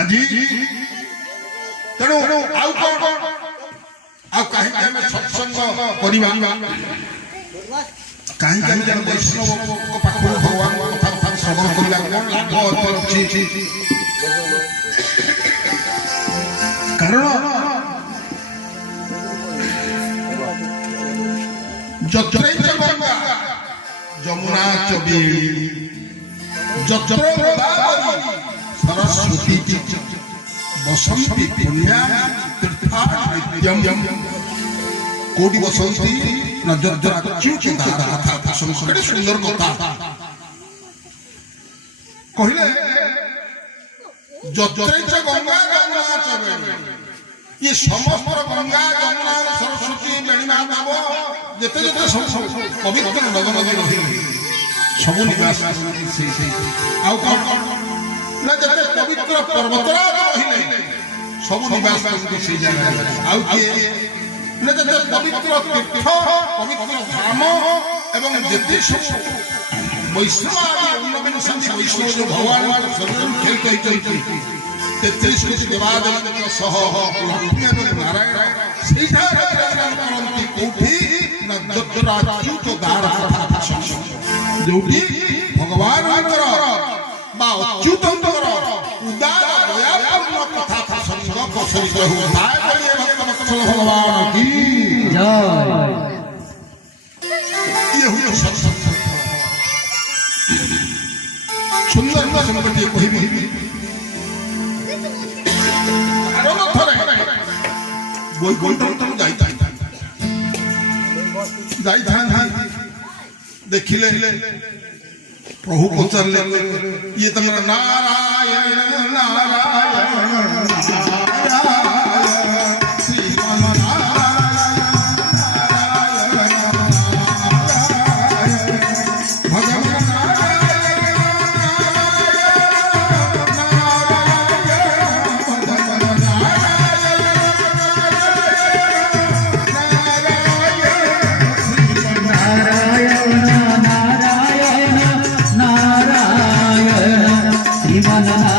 আজি তেণু আউ কোন আউ কাহিকি আমি সৎসঙ্গ করিবা কাহিকি আমি যেন বৈষ্ণব পাখু ভগবান কথা কথা শ্রবণ করিবা কোন লাভ ଅଛି কারণ যত্রৈ চ গঙ্গা যমুনা চ বেণী যত্র গোদাবরী সরস্বতী চ বসন্তি পুণ্যা তীর্থানি নিত্যম কোটি বসন্তি না যত্র অচ্যুত ধারা সংস্কৃত সুন্দর কথা কহিলে যত্রৈ চ গঙ্গা যমুনা চ বেণী ये समस्त गंगा जमुना सरस्वती बेणी माधव যেতে যেতে পবিত্র নদ নদী রহিলে সবু নিবাস আউ কোন না যেতে পবিত্র পর্বতরাজ রহিলে সবু নিবাস করতে সেই জায়গায় আউ কি না যেতে পবিত্র তীর্থ পবিত্র ধাম এবং যেতে সব বৈষ্ণব উন্নবিংশ বৈষ্ণব যে ভগবান খেলতে হইতে 33 কোটি দেবাদেবীଙ୍କ সহ লক্ষ্ମী এবং নারায়ণ সেইଠାରେ କରନ୍ତି କୋଉଠି ନା ଯତ୍ରାଚ୍ୟୁତ ଦାରା ଯୋଉଠି ଭଗବାନଙ୍କର ବା ଅଚ୍ୟୁତଙ୍କର ଉଦାର ଦୟାପୂର୍ଣ୍ଣ କଥା ପ୍ରସଙ୍ଗ ପ୍ରସରିତ ହେଉଥାଏ ବୋଲି ଭକ୍ତବତ୍ସଳ ଭଗବାନ କି ଜୟ ଇଏ ହେଉଛି ସତ୍ସଙ୍ଗ ସୁନ୍ଦର ପ୍ରସଙ୍ଗଟିଏ କହିବି देखिले प्रभु पचारे ये तमरा नारायण नारायण Mana